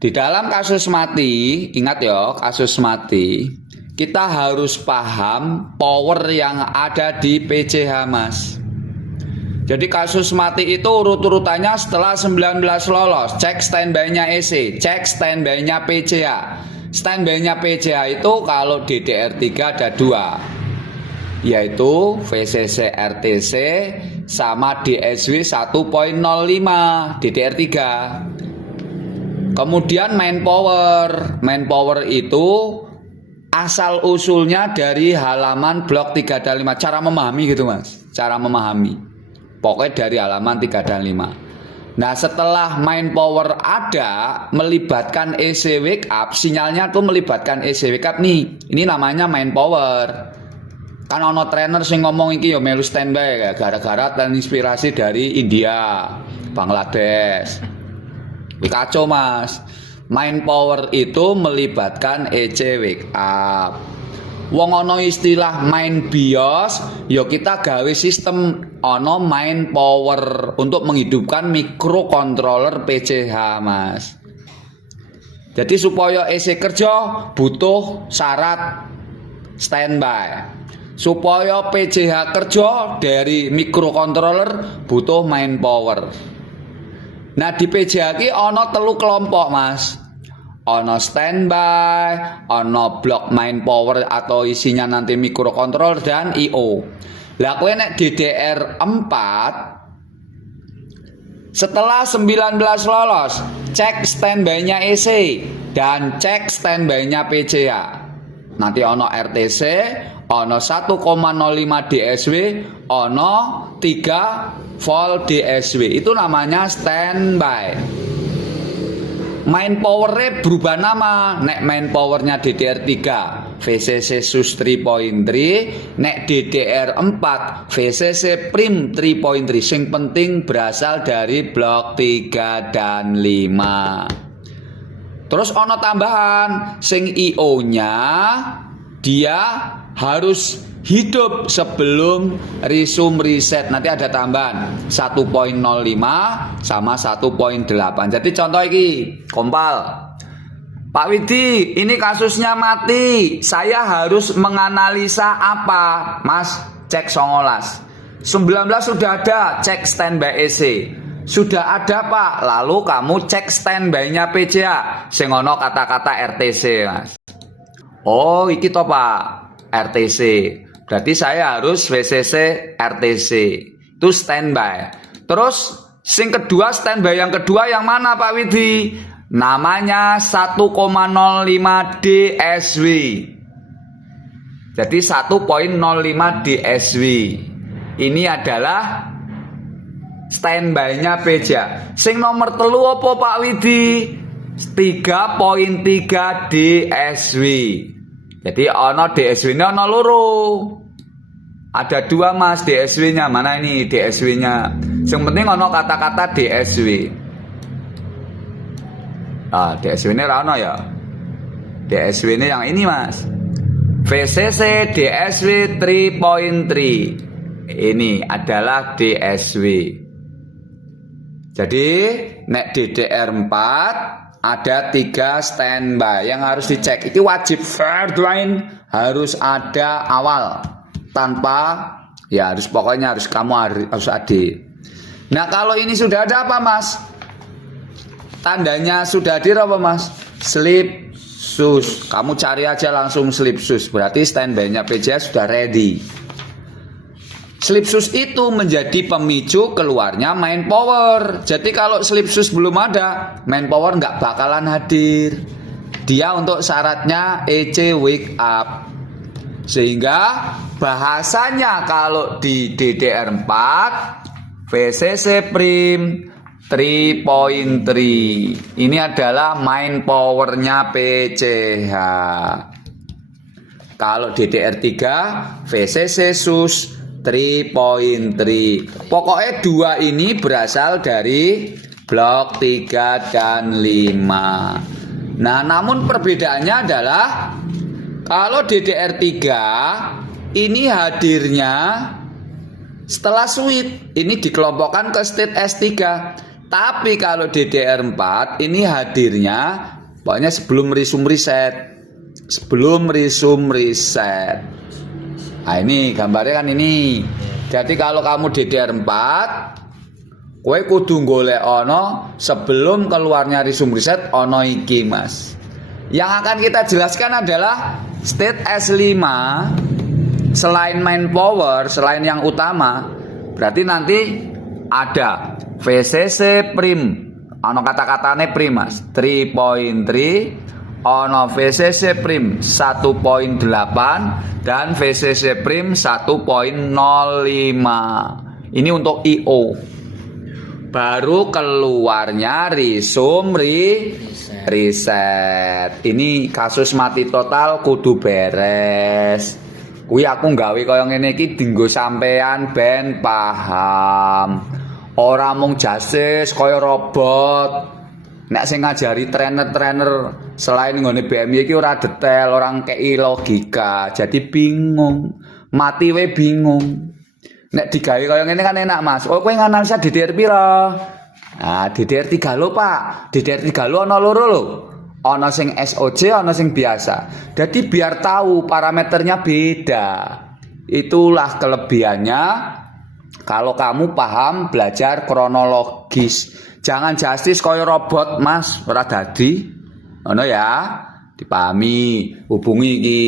Di dalam kasus mati, ingat ya, kasus mati, kita harus paham power yang ada di PCH, Mas. Jadi kasus mati itu urut-urutannya setelah 19 lolos, cek standby-nya EC, cek standby-nya PCH. Standby-nya PCH itu kalau DDR3 ada dua, yaitu VCC RTC sama DSW 1.05 DDR3. Kemudian main power itu asal usulnya dari halaman blok 3 dan 5. Cara memahami gitu, Mas. Cara memahami. Pokoknya dari halaman 3 dan 5. Nah, setelah main power ada melibatkan EC wake up, sinyalnya tuh melibatkan EC wake up nih. Ini namanya main power. Kan ono trainer sing ngomong iki yo melu standby ya, gara-gara terinspirasi dari India, Bangladesh. Kacau, Mas. Main power itu melibatkan EC wake up. Wong ono istilah main BIOS, yo kita gawe sistem ono main power untuk menghidupkan microcontroller PCH, Mas. Jadi supaya EC kerja butuh syarat standby. Supaya PCH kerja dari microcontroller butuh main power. Nah, di PCH ki ono 3 kelompok, Mas. Ono standby, ono block main power atau isinya nanti microcontroller dan IO. Lah kowe nek DDR4 setelah 19 lolos, cek standby-nya EC dan cek standby-nya PCH. Nanti ono RTC, ono 1.05 DSW, ono 3 volt DSW. Itu namanya standby. Main powernya berubah nama. Nek main powernya DDR3 VCC SUS 3.3, nek DDR4 VCC Prim 3.3. Sing penting berasal dari blok 3 dan 5. Terus ono tambahan, sing IO-nya dia harus hidup sebelum resume reset. Nanti ada tambahan 1.05 sama 1.8. Jadi contoh ini kompal, Pak Widi, ini kasusnya mati, saya harus menganalisa apa? Mas, cek 19 sudah ada, cek standby EC. Sudah ada, Pak, lalu kamu cek standby-nya PCH sing ono kata-kata RTC, Mas. Oh, iki to, Pak, RTC. Berarti saya harus VCC RTC. Itu standby. Terus sing kedua, standby yang kedua yang mana, Pak Widi? Namanya 1.05 DSW. Jadi 1.05 DSW. Ini adalah standby-nya PCH. Sing nomor 3 apa, Pak Widi? 3.3 DSW. Jadi ono DSW-nya ono loro. Ada 2, Mas, DSW-nya. Mana ini DSW-nya? Yang penting ono kata-kata DSW. Ah, DSW-nya ono ya. DSW-nya yang ini, Mas. VCC DSW 3.3. Ini adalah DSW. Jadi, nek DDR4 ada 3 standby yang harus dicek. Itu wajib fardhu harus ada awal. Tanpa ya harus pokoknya harus kamu harus ada. Nah, kalau ini sudah ada apa, Mas? Tandanya sudah hadir apa, Mas? Sleep sus. Kamu cari aja langsung sleep sus. Berarti standby-nya PCH sudah ready. Sleep sus itu menjadi pemicu keluarnya main power. Jadi kalau sleep sus belum ada, main power nggak bakalan hadir. Dia untuk syaratnya EC wake up. Sehingga bahasanya kalau di DDR4 VCC Prim 3.3. Ini adalah main powernya PCH. Kalau DDR3 VCC SUS 3.3. Pokoknya 2 ini berasal dari blok 3 dan 5. Nah, namun perbedaannya adalah kalau DDR3 ini hadirnya setelah switch. Ini dikelompokkan ke state S3. Tapi kalau DDR4 ini hadirnya pokoknya sebelum risum riset. Sebelum risum riset. Nah ini gambarnya kan ini. Jadi kalau kamu DDR4, kowe kudu golek ono sebelum keluarnya risum riset ono iki, Mas. Yang akan kita jelaskan adalah state S5 selain main power, selain yang utama, berarti nanti ada VCC prim. Ono kata-katane prim, Mas. 3.3, ono VCC prim 1.8 dan VCC prim 1.05. Ini untuk IO. Baru keluarnya risum riset. Ini kasus mati total kudu beres. Kuwi aku nggawe kaya ngene iki dinggo sampean ben paham. Ora mung jasis kaya robot. Nek sing ngajari trainer-trainer selain nggone BMI iki ora detail, orang kei logika. Jadi bingung. Mati we bingung. Nek digawe kaya ngene kan enak, Mas. Oh, kowe nganalisa DDR pira? Nah, DDR3 lho, Pak. DDR3 lho ana loro lho. Ana sing SOC, ana sing biasa. Jadi biar tahu parameternya beda. Itulah kelebihannya kalau kamu paham belajar kronologis. Jangan justice kaya robot, Mas. Ora dadi. Ngono ya. Dipahami, hubungi iki.